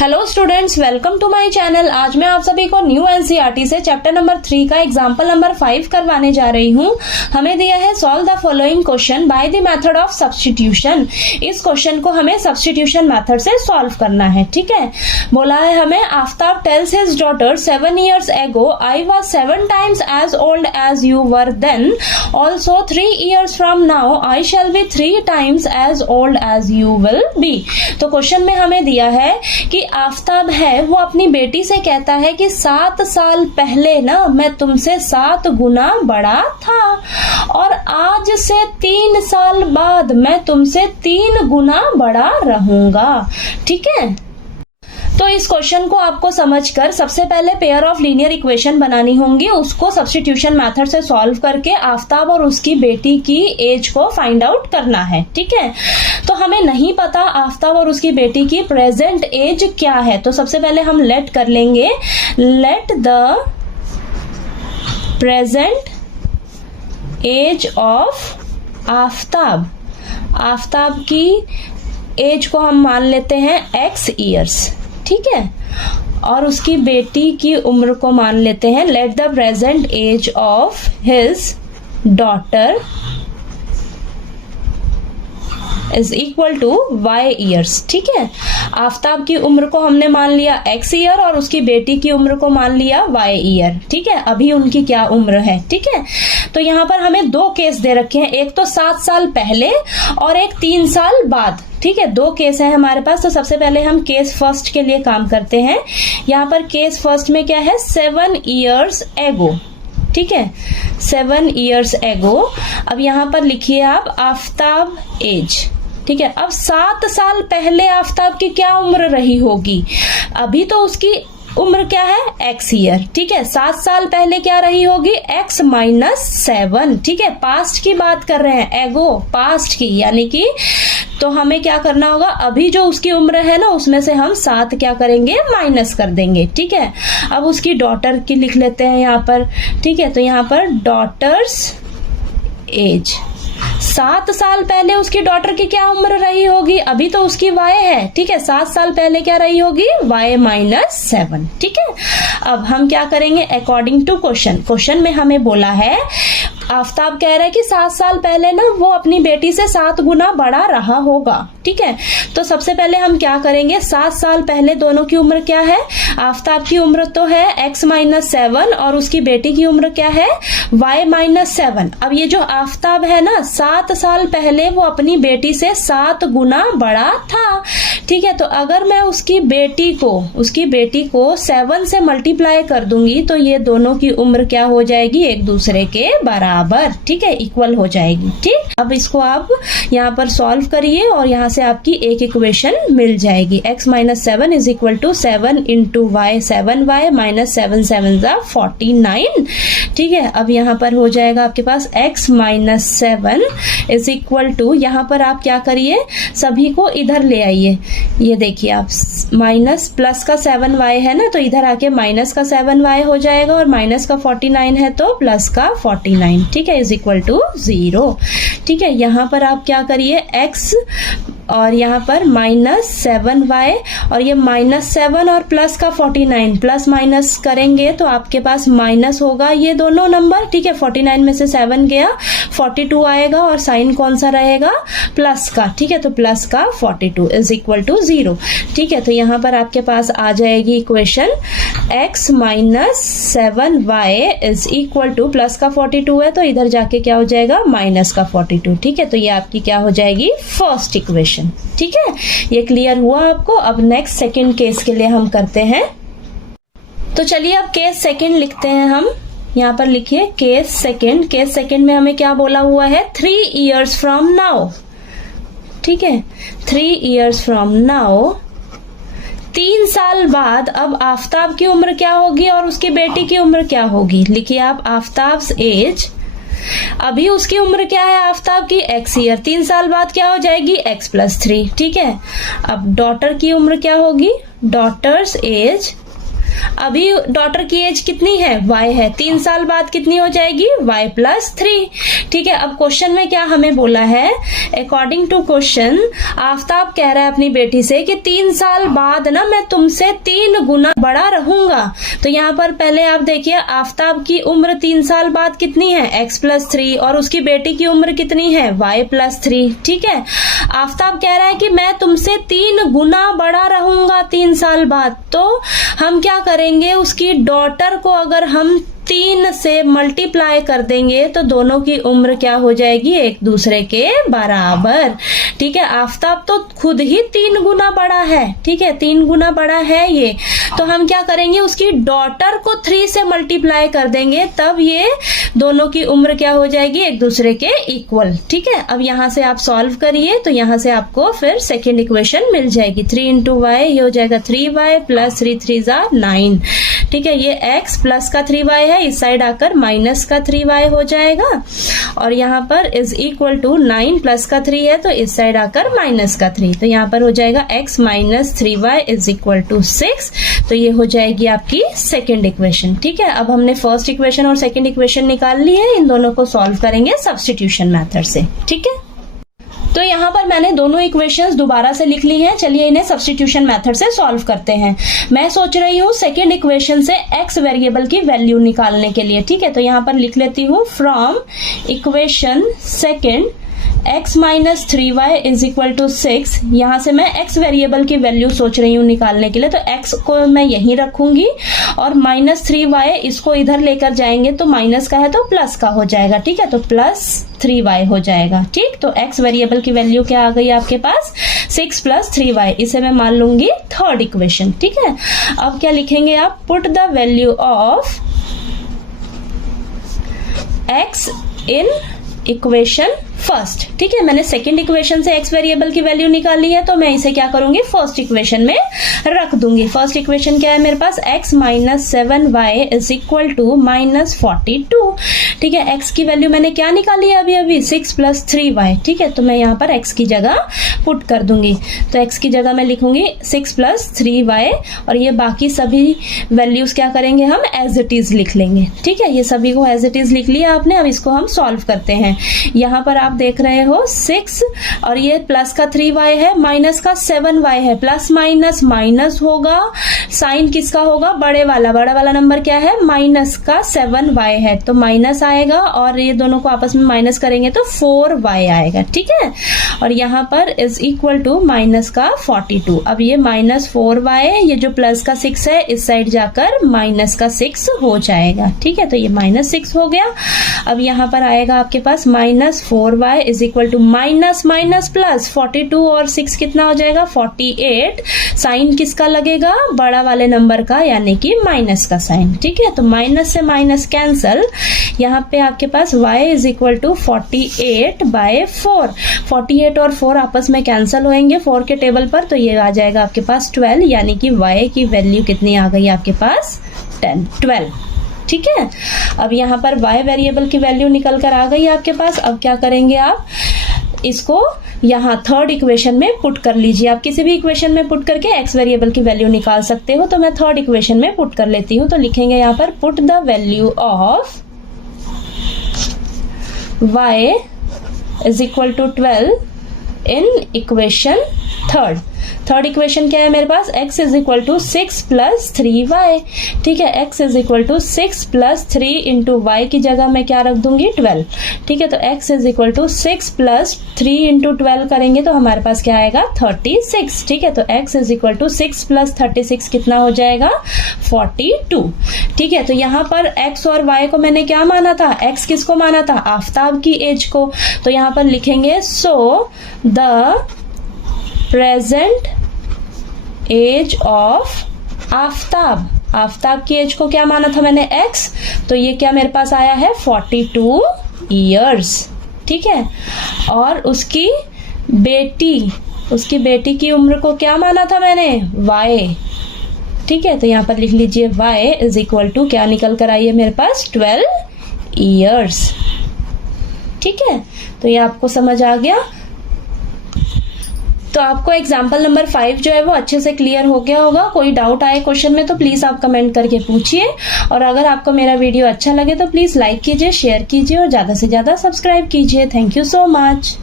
Hello students, welcome to my channel. आज मैं आप सभी को न्यू एनसीईआरटी से चैप्टर नंबर 3 का एग्जाम्पल नंबर 5 करवाने जा रही हूँ। हमें दिया है solve the following question by the method of substitution. इस क्वेश्चन को हमें सब्स्टिट्यूशन मेथड से सॉल्व करना है। ठीक है, बोला है हमें Aftab tales his daughter 7 years ago I was 7 times as old as you were then, also 3 years from now I shall be 3 times as old as you will be। तो question में हमें दिया है कि आफ्ताब है वो अपनी बेटी से कहता है कि 7 साल पहले ना मैं तुमसे 7 गुना बड़ा था और आज से 3 साल बाद मैं तुमसे 3 गुना बड़ा रहूंगा। ठीक है, तो इस क्वेश्चन को आपको समझकर सबसे पहले पेयर ऑफ लीनियर इक्वेशन बनानी होंगी, उसको सब्स्टिट्यूशन मेथड से सॉल्व करके आफ्ताब और उसकी बेटी की एज को फाइंड आउट करना है। ठीक है, तो हमें नहीं पता आफ्ताब और उसकी बेटी की प्रेजेंट एज क्या है, तो सबसे पहले हम लेट कर लेंगे, let the present age of Aftab. Aftab की एज को हम मान लेते हैं x ईयर्स। ठीक है, और उसकी बेटी की उम्र को मान लेते हैं, let the present age of his daughter is equal to y years. ठीक है, आफ्ताब की उम्र को हमने मान लिया x ईयर और उसकी बेटी की उम्र को मान लिया y ईयर। ठीक है, अभी उनकी क्या उम्र है। ठीक है, तो यहाँ पर हमें 2 केस दे रखे हैं, एक तो 7 साल पहले और एक 3 साल बाद। ठीक है, 2 केस है हमारे पास। तो सबसे पहले हम केस फर्स्ट के लिए काम करते हैं। यहाँ पर केस फर्स्ट में क्या है, 7 years ago। ठीक है, 7 years ago। अब यहाँ पर लिखिए आप आफ्ताब एज। ठीक है, अब 7 साल पहले आफ्ताब की क्या उम्र रही होगी, अभी तो उसकी उम्र क्या है x ईयर। ठीक है, 7 साल पहले क्या रही होगी x - 7। ठीक है, पास्ट की बात कर रहे हैं, एगो पास्ट की, यानी कि तो हमें क्या करना होगा, अभी जो उसकी उम्र है ना उसमें से हम 7 क्या करेंगे, माइनस कर देंगे। ठीक है, अब उसकी डॉटर की लिख लेते हैं यहाँ पर। ठीक है, तो यहाँ पर डॉटर्स एज, 7 साल पहले उसकी डॉटर की क्या उम्र रही होगी, अभी तो उसकी y है। ठीक है, 7 साल पहले क्या रही होगी, y - 7। ठीक है, अब हम क्या करेंगे, अकॉर्डिंग टू क्वेश्चन में हमें बोला है, आफ्ताब कह रहा है कि 7 साल पहले ना वो अपनी बेटी से 7 गुना बड़ा रहा होगा। ठीक है, तो सबसे पहले हम क्या करेंगे, 7 साल पहले दोनों की उम्र क्या है, आफ्ताब की उम्र तो है x - 7 और उसकी बेटी की उम्र क्या है, y - 7। अब ये जो आफ्ताब है ना, 7 साल पहले वो अपनी बेटी से 7 गुना बड़ा था। ठीक है, तो अगर मैं उसकी बेटी को 7 से मल्टीप्लाई कर दूंगी तो ये दोनों की उम्र क्या हो जाएगी, एक दूसरे के बराबर। ठीक है, इक्वल हो जाएगी। ठीक, अब इसको आप यहाँ पर सॉल्व करिए और यहाँ से आपकी एक इक्वेशन मिल जाएगी, x - 7 is equal to 7 × y, 7y - 7 7 49। ठीक है, अब यहाँ पर हो जाएगा आपके पास x - 7 इज इक्वल टू, यहाँ पर आप क्या करिए, सभी को इधर ले आइए। ये देखिए आप माइनस प्लस का 7y है ना, तो इधर आके माइनस का 7y हो जाएगा और माइनस का 49 है तो प्लस का 49। ठीक है, इज इक्वल टू 0। ठीक है, यहाँ पर आप क्या करिए, x और यहाँ पर -7y और ये -7 और प्लस का 49, प्लस माइनस करेंगे तो आपके पास माइनस होगा ये दोनों नंबर। ठीक है, 49 में से 7 गया, 42 आएगा और साइन कौन सा रहेगा, प्लस का। ठीक है, तो प्लस का 42 इज इक्वल टू 0। ठीक है, तो यहाँ पर आपके पास आ जाएगी equation x - 7y is equal to, plus का 42 है तो इधर जाके क्या हो जाएगा, माइनस का 42। ठीक है, तो ये आपकी क्या हो जाएगी, फर्स्ट इक्वेशन। ठीक है, ये क्लियर हुआ आपको। अब नेक्स्ट सेकंड केस के लिए हम करते हैं, तो चलिए अब केस सेकंड लिखते हैं हम। यहाँ पर लिखिए केस सेकंड में हमें क्या बोला हुआ है, 3 years from now। ठीक है, 3 years from now, 3 साल बाद अब आफ्ताब की उम्र क्या होगी और उसकी बेटी की उम्र क्या होगी। लिखिए आप आफ्ताब्स एज, अभी उसकी उम्र क्या है आफ्ताब की, x ईयर, 3 साल बाद क्या हो जाएगी, x + 3। ठीक है, अब डॉटर की उम्र क्या होगी, डॉटर्स एज अभी डॉटर की एज कितनी है, y है, 3 साल बाद कितनी हो जाएगी, y+3। ठीक है, अब क्वेश्चन में क्या हमें बोला है, अकॉर्डिंग टू क्वेश्चन आफ्ताब कह रहा है अपनी बेटी से कि 3 साल बाद ना मैं तुमसे 3 गुना बड़ा रहूंगा। तो यहाँ पर पहले आप देखिए आफ्ताब की उम्र 3 साल बाद कितनी है, x+3, और उसकी बेटी की उम्र कितनी है, y+3। ठीक है, आफ्ताब कह रहा है कि मैं तुमसे 3 गुना बड़ा रहूंगा 3 साल बाद। तो हम क्या करेंगे, उसकी डॉटर को अगर हम 3 से मल्टीप्लाई कर देंगे तो दोनों की उम्र क्या हो जाएगी, एक दूसरे के बराबर। ठीक है, आफ्ताब तो खुद ही 3 गुना बड़ा है। ठीक है, 3 गुना बड़ा है ये, तो हम क्या करेंगे, उसकी डॉटर को 3 से मल्टीप्लाई कर देंगे, तब ये दोनों की उम्र क्या हो जाएगी, एक दूसरे के इक्वल। ठीक है, अब यहां से आप सॉल्व करिए तो यहां से आपको फिर सेकेंड इक्वेशन मिल जाएगी। 3 × y, ये हो जाएगा 3y + 3 3 9। ठीक है, ये x प्लस का 3y है, इस साइड आकर माइनस का 3y हो जाएगा, और यहाँ पर इज इक्वल टू 9 प्लस का 3 है तो इस साइड आकर माइनस का 3, तो यहाँ पर हो जाएगा x - 3y is equal to 6। तो ये हो जाएगी आपकी सेकेंड इक्वेशन। ठीक है, अब हमने फर्स्ट इक्वेशन और सेकेंड इक्वेशन निकाल ली है, इन दोनों को सॉल्व करेंगे सब्स्टिट्यूशन मेथड से। ठीक है, तो यहाँ पर मैंने दोनों इक्वेशंस दोबारा से लिख ली हैं। चलिए इन्हें सब्स्टिट्यूशन मेथड से सॉल्व करते हैं। मैं सोच रही हूँ सेकेंड इक्वेशन से x वेरिएबल की वैल्यू निकालने के लिए। ठीक है, तो यहाँ पर लिख लेती हूँ from equation second x - 3y is equal to 6। यहाँ से मैं x वेरिएबल की वैल्यू सोच रही हूँ निकालने के लिए, तो x को मैं यहीं रखूंगी और -3y इसको इधर लेकर जाएंगे तो माइनस का है तो प्लस का हो जाएगा। ठीक है, तो +3y हो जाएगा। ठीक, तो x वेरिएबल की वैल्यू क्या आ गई आपके पास, 6 + 3y, इसे मैं मान लूंगी थर्ड इक्वेशन। ठीक है, अब क्या लिखेंगे आप, put the value of x in equation first. ठीक है, मैंने सेकेंड इक्वेशन से x वेरिएबल की वैल्यू निकाली है तो मैं इसे क्या करूंगी, फर्स्ट इक्वेशन में रख दूंगी। फर्स्ट इक्वेशन क्या है मेरे पास, x - 7y is equal to -42। ठीक है, x की वैल्यू मैंने क्या निकाली है अभी 6 + 3y। ठीक है, तो मैं यहाँ पर x की जगह पुट कर दूंगी, तो x की जगह मैं लिखूंगी 6 + 3y, और ये बाकी सभी वैल्यूज क्या करेंगे, हम एज इट इज लिख लेंगे। ठीक है, ये सभी को एज इट इज लिख लिया आपने। अब इसको हम सॉल्व करते हैं। यहाँ पर आप देख रहे हो 6 और ये प्लस का 3y है, माइनस का 7y है, प्लस माइनस माइनस होगा, साइन किसका होगा, बड़ा वाला नंबर क्या है, माइनस का 7y है, तो माइनस आएगा, और ये दोनों को आपस में माइनस करेंगे तो 4y आएगा। ठीक है, और यहाँ पर इज इक्वल टू माइनस का 42। अब ये -4y, ये जो प्लस का 6 है इस साइड जाकर माइनस का 6 हो जाएगा। ठीक है, तो ये -6 हो गया। अब यहाँ पर आएगा आपके पास -4y is equal to minus minus plus 42 और 6 कितना हो जाएगा, 48। साइन किसका लगेगा, बड़ा वाले नंबर का, यानी कि माइनस का साइन। ठीक है, तो माइनस से माइनस कैंसल, यहाँ पे आपके पास y इज इक्वल टू 48/4। 48 और 4 आपस में कैंसल होंगे 4 के टेबल पर, तो ये आ जाएगा आपके पास 12, यानी कि y की वैल्यू कितनी आ गई आपके पास, 12। ठीक है, अब यहाँ पर y वेरिएबल की वैल्यू निकल कर आ गई आपके पास। अब क्या करेंगे आप, इसको यहाँ थर्ड इक्वेशन में पुट कर लीजिए। आप किसी भी इक्वेशन में पुट करके x वेरिएबल की वैल्यू निकाल सकते हो, तो मैं थर्ड इक्वेशन में पुट कर लेती हूँ। तो लिखेंगे यहाँ पर put the value of y is equal to 12 in equation third equation क्या है मेरे पास, x is equal to 6 + 3y। ठीक है, x is equal to 6 + 3 into y की जगह मैं क्या रख दूंगी, 12। ठीक है, तो x is equal to 6 + 3 into 12 करेंगे तो हमारे पास क्या आएगा, 36। ठीक है, तो x इज इक्वल टू 6 + 36 कितना हो जाएगा, 42। ठीक है, तो यहाँ पर x और y को मैंने क्या माना था, x किसको माना था, आफ्ताब की एज को। तो यहाँ पर लिखेंगे so the present age of Aftab की एज को क्या माना था मैंने, x, तो ये क्या मेरे पास आया है 42 इयर्स। ठीक है, और उसकी बेटी की उम्र को क्या माना था मैंने, y। ठीक है, तो यहाँ पर लिख लीजिए y इज इक्वल टू क्या निकल कर आई है मेरे पास, 12 इयर्स। ठीक है, तो ये आपको समझ आ गया। तो तो आपको एग्जाम्पल नंबर 5 जो है वो अच्छे से क्लियर हो गया होगा। कोई डाउट आए क्वेश्चन में तो प्लीज आप कमेंट करके पूछिए, और अगर आपको मेरा वीडियो अच्छा लगे तो प्लीज लाइक कीजिए, शेयर कीजिए और ज्यादा से ज्यादा सब्सक्राइब कीजिए। Thank you so much.